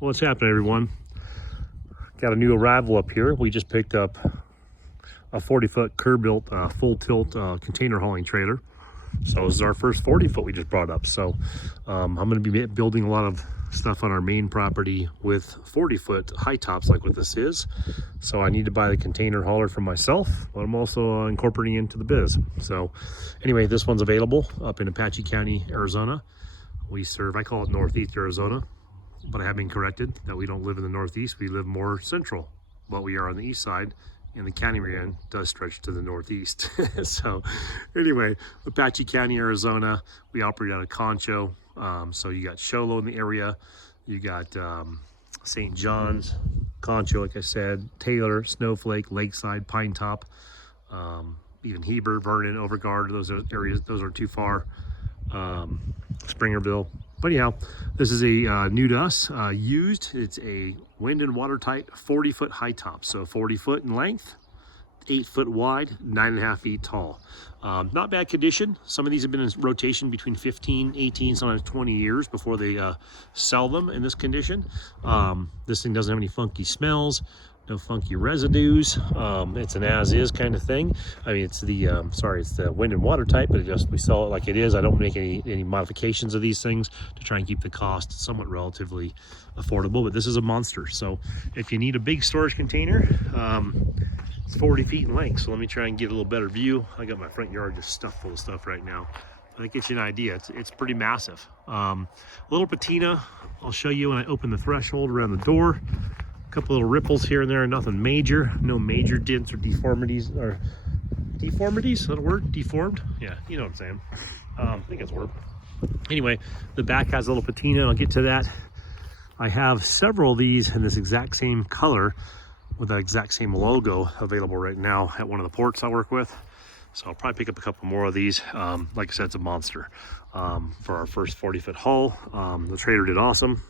What's happening, everyone? Got a new arrival up here. We just picked up a 40-foot KerrBilt full tilt container hauling trailer. So this is our first 40-foot we just brought up. So I'm going to be building a lot of stuff on our main property with 40-foot high tops like what this is. So I need to buy the container hauler for myself, but I'm also incorporating into the biz. So anyway, this one's available up in Apache County, Arizona. We serve, I call it Northeast Arizona, but I have been corrected that we don't live in the Northeast. We live more central, but we are on the east side, and the county we're in does stretch to the Northeast. So anyway, Apache County, Arizona, we operate out of Concho. So you got Sholo in the area, you got St. John's, Concho, like I said, Taylor, Snowflake, Lakeside, Pine Top, even Heber, Vernon, Overguard. Those are areas, those aren't too far. Springerville. But anyhow, this is a new to us, used. It's a wind and watertight 40-foot high top. So 40 foot in length, 8 foot wide, 9.5 feet tall. Not bad condition. Some of these have been in rotation between 15, 18, sometimes 20 years before they sell them in this condition. This thing doesn't have any funky smells, no funky residues. It's an as-is kind of thing. I mean, it's the it's the wind and water type, but we sell it like it is. I don't make any modifications of these things to try and keep the cost somewhat relatively affordable, but this is a monster. So if you need a big storage container, it's 40 feet in length. So let me try and get a little better view. I got my front yard just stuffed full of stuff right now. That gives you an idea. It's pretty massive. Little patina, I'll show you when I open the threshold around the door. A couple little ripples here and there, nothing major, no major dents or deformities. Or deformities, is that a word? Deformed? Yeah, you know what I'm saying. I think it's a word. Anyway, the back has a little patina. I'll get to that. I have several of these in this exact same color with the exact same logo available right now at one of the ports I work with. So I'll probably pick up a couple more of these. Like I said, it's a monster for our first 40-foot haul. The trader did awesome.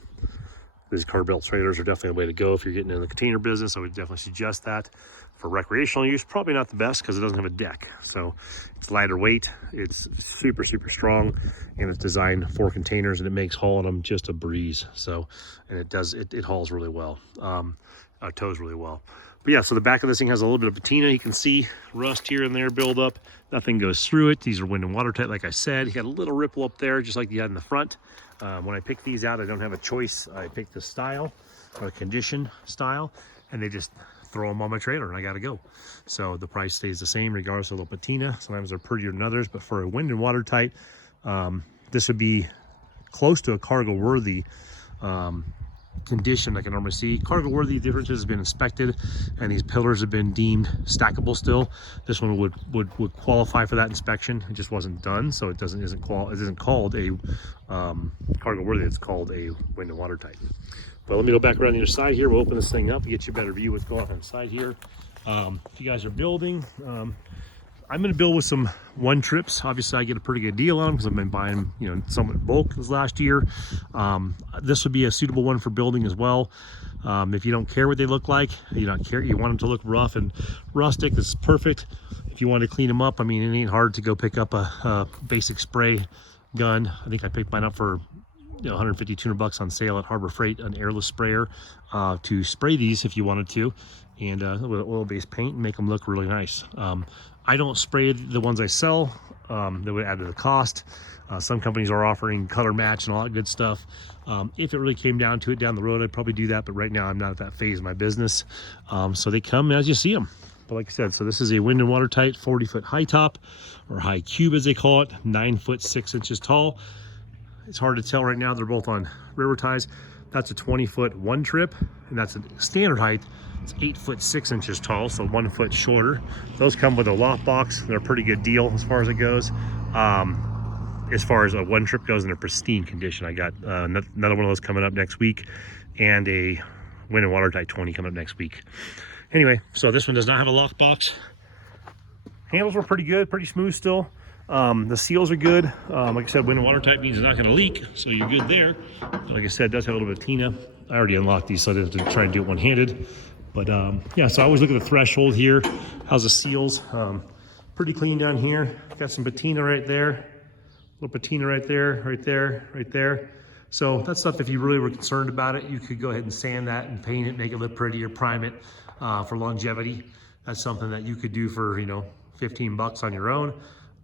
These KerrBilt trailers are definitely a way to go if you're getting in the container business. I would definitely suggest that. For recreational use, probably not the best because it doesn't have a deck. So it's lighter weight, it's super, super strong, and it's designed for containers, and it makes hauling them just a breeze. So, and it hauls really well, tows really well. But yeah, so the back of this thing has a little bit of patina. You can see rust here and there build up. Nothing goes through it. These are wind and watertight, like I said. You got a little ripple up there, just like you had in the front. When I pick these out, I don't have a choice. I pick the style or the condition style, and they just throw them on my trailer, and I got to go. So the price stays the same regardless of the patina. Sometimes they're prettier than others, but for a wind and watertight, this would be close to a cargo worthy condition like I normally see. Cargo worthy differences has been inspected, and these pillars have been deemed stackable still. This one would qualify for that inspection. It just wasn't done, so it isn't called a cargo worthy. It's called a wind and watertight. But let me go back around the other side here. We'll open this thing up and get you a better view of what's going on inside here. If you guys are building, I'm going to build with some one trips. Obviously, I get a pretty good deal on them because I've been buying, somewhat in bulk this last year. This would be a suitable one for building as well. If you don't care what they look like, you want them to look rough and rustic, this is perfect. If you want to clean them up, I mean, it ain't hard to go pick up a basic spray gun. I think I picked mine up for 150, 200 bucks on sale at Harbor Freight, an airless sprayer to spray these if you wanted to, and with oil-based paint and make them look really nice. I don't spray the ones I sell. That would add to the cost. Some companies are offering color match and all that good stuff. If it really came down to it down the road, I'd probably do that, but right now I'm not at that phase of my business. So they come as you see them. But like I said, so this is a wind and watertight 40-foot high top, or high cube as they call it, 9 foot 6 inches tall. It's hard to tell right now, they're both on railroad ties. That's a 20-foot one trip, and that's a standard height. It's 8 foot 6 inches tall, so 1 foot shorter. Those come with a loft box. They're a pretty good deal as far as it goes. As far as a one trip goes, in their pristine condition. I got another one of those coming up next week, and a wind and watertight 20 coming up next week. Anyway, so this one does not have a loft box. Handles were pretty good, pretty smooth still. The seals are good. Like I said, wind and watertight means it's not going to leak, so you're good there. But like I said, it does have a little bit of patina. I already unlocked these, so I didn't have to try and do it one-handed. But yeah, so I always look at the threshold here. How's the seals? Pretty clean down here. Got some patina right there. Little patina right there, right there, right there. So that's stuff, if you really were concerned about it, you could go ahead and sand that and paint it, make it look pretty, or prime it for longevity. That's something that you could do for, you know, 15 bucks on your own,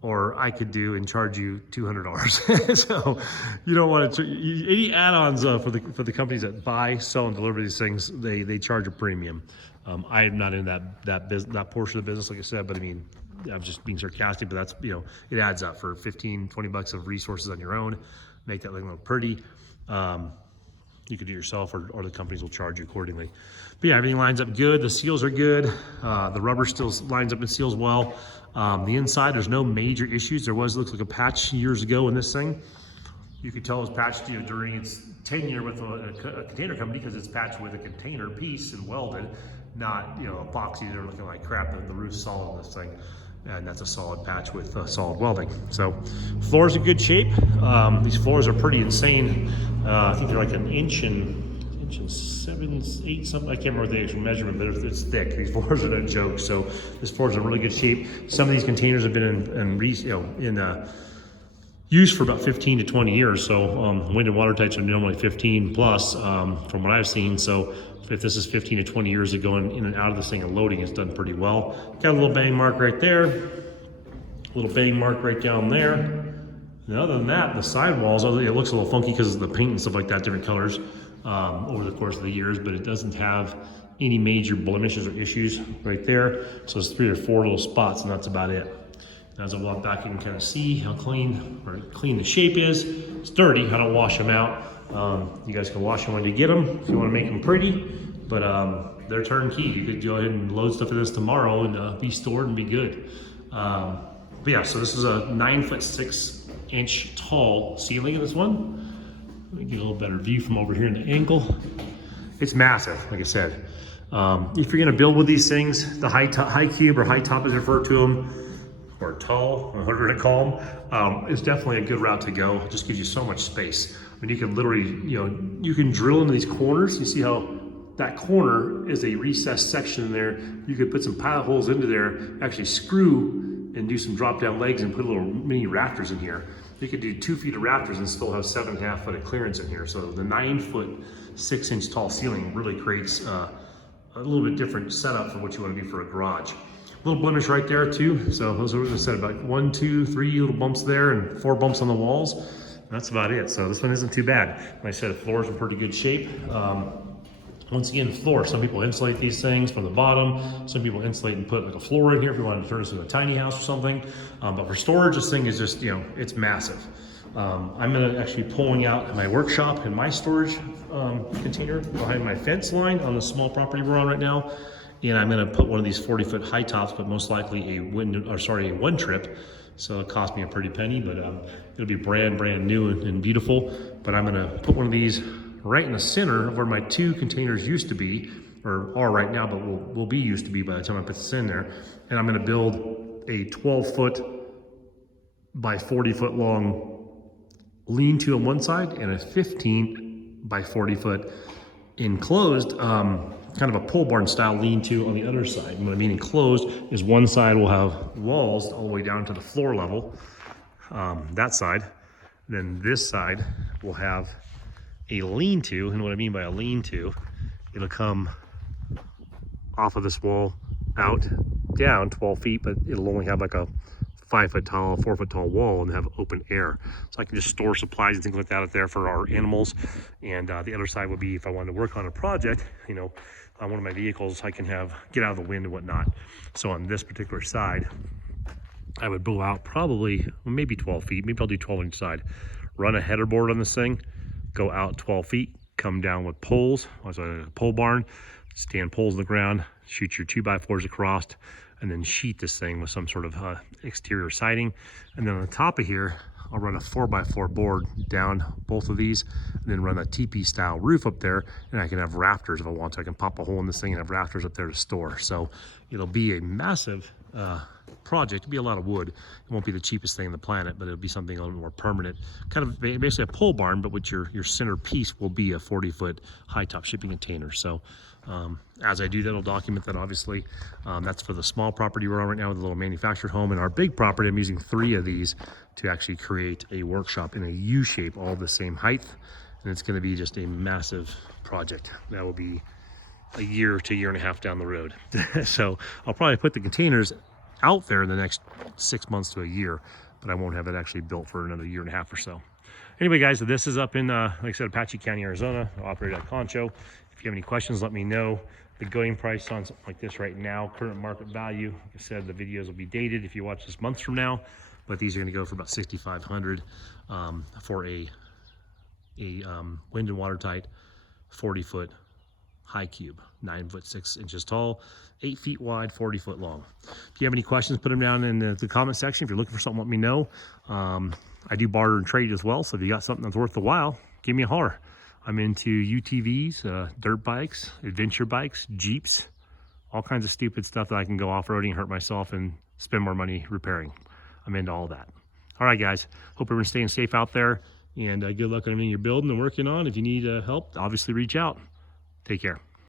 or I could do and charge you $200. So you don't want to, any add-ons for the companies that buy, sell, and deliver these things, they charge a premium. I'm not in that portion of the business, like I said, but I mean, I'm just being sarcastic, but that's, you know, it adds up for 15, 20 bucks of resources on your own, make that thing look pretty. You could do yourself, or the companies will charge you accordingly. But yeah, everything lines up good. The seals are good. The rubber still lines up and seals well. The inside, there's no major issues. There looks like a patch years ago in this thing. You could tell it was patched, you know, during its tenure with a container company, because it's patched with a container piece and welded, not, you know, epoxy. They're looking like crap. The roof's solid on this thing, and that's a solid patch with solid welding. So floor's in good shape. These floors are pretty insane. I think they're like an inch and 7, 8 something. I can't remember the actual measurement, but it's thick. These floors are no joke. So this floor's in really good shape. Some of these containers have been in use for about 15 to 20 years. So wind and watertights are normally 15 plus from what I've seen. So if this is 15 to 20 years ago and in and out of this thing and loading, it's done pretty well. Got a little bang mark right there, a little bang mark right down there. And other than that, the sidewalls, it looks a little funky because of the paint and stuff like that, different colors over the course of the years, but it doesn't have any major blemishes or issues right there. So it's 3 or 4 little spots, and that's about it. As I walk back, you can kind of see how clean the shape is. It's dirty. I don't wash them out. You guys can wash them when you get them if you want to make them pretty, but they're turnkey. You could go ahead and load stuff in this tomorrow and be stored and be good. But yeah, so this is a 9'6" tall ceiling in this one. Let me get a little better view from over here in the angle. It's massive, like I said. If you're gonna build with these things, the high cube or high top as referred to them, or tall, or whatever to call them, is definitely a good route to go. It just gives you so much space. I mean, you can literally, you know, you can drill into these corners. You see how that corner is a recessed section in there. You could put some pilot holes into there, actually screw and do some drop down legs and put little mini rafters in here. You could do 2 feet of rafters and still have 7.5 foot of clearance in here. So the 9'6" tall ceiling really creates a little bit different setup for what you want to do for a garage. Little blemish right there too. So those are, as I said, about 1, 2, 3 little bumps there and 4 bumps on the walls. And that's about it. So this one isn't too bad. Like I said, the floor's in pretty good shape. Once again, floor. Some people insulate these things from the bottom. Some people insulate and put like a floor in here if you want to turn this into a tiny house or something. But for storage, this thing is just, you know, it's massive. I'm gonna actually pulling out my workshop and my storage container behind my fence line on the small property we're on right now. And I'm gonna put one of these 40-foot high tops, but most likely a one trip. So it cost me a pretty penny, but it'll be brand new and beautiful. But I'm gonna put one of these right in the center of where my 2 containers used to be, or are right now, but will be used to be by the time I put this in there. And I'm gonna build a 12-foot by 40-foot long lean-to on one side and a 15 by 40-foot enclosed kind of a pole barn style lean-to on the other side. And what I mean enclosed is one side will have walls all the way down to the floor level, that side. Then this side will have a lean-to, and what I mean by a lean-to, it'll come off of this wall out, down 12 feet, but it'll only have like a 5-foot tall, 4-foot tall wall and have open air. So I can just store supplies and things like that out there for our animals. And the other side would be if I wanted to work on a project, you know, on one of my vehicles, I can get out of the wind and whatnot. So on this particular side, I would blow out probably, well, maybe 12 feet, maybe I'll do 12 on each side. Run a header board on this thing, go out 12 feet, come down with poles, also a pole barn, stand poles in the ground, shoot your 2x4s across, and then sheet this thing with some sort of exterior siding. And then on the top of here, I'll run a 4x4 board down both of these, and then run a teepee style roof up there, and I can have rafters if I want to. I can pop a hole in this thing and have rafters up there to store. So it'll be a massive project. It'll be a lot of wood. It won't be the cheapest thing on the planet, but it'll be something a little more permanent. Kind of basically a pole barn, but with your center piece will be a 40-foot high top shipping container. So as I do that, I'll document that obviously. That's for the small property we're on right now with a little manufactured home. And our big property, I'm using 3 of these to actually create a workshop in a U shape, all the same height. and it's going to be just a massive project. That will be a year to year and a half down the road. So I'll probably put the containers out there in the next 6 months to a year, but I won't have it actually built for another year and a half or so. Anyway, guys, this is up in, like I said, Apache County, Arizona. I operate at Concho. If you have any questions, let me know. The going price on something like this right now, current market value, like I said, the videos will be dated if you watch this months from now, but these are going to go for about $6,500 for a wind and watertight 40-foot high cube, 9 foot 6 inches tall, 8 feet wide, 40 foot long. If you have any questions, put them down in the comment section. If you're looking for something, let me know. I do barter and trade as well, so if you got something that's worth the while, give me a holler. I'm into UTVs, dirt bikes, adventure bikes, Jeeps, all kinds of stupid stuff that I can go off-roading, hurt myself, and spend more money repairing. I'm into all that. All right, guys. Hope everyone's staying safe out there, and good luck on everything you're building and working on. If you need help, obviously reach out. Take care.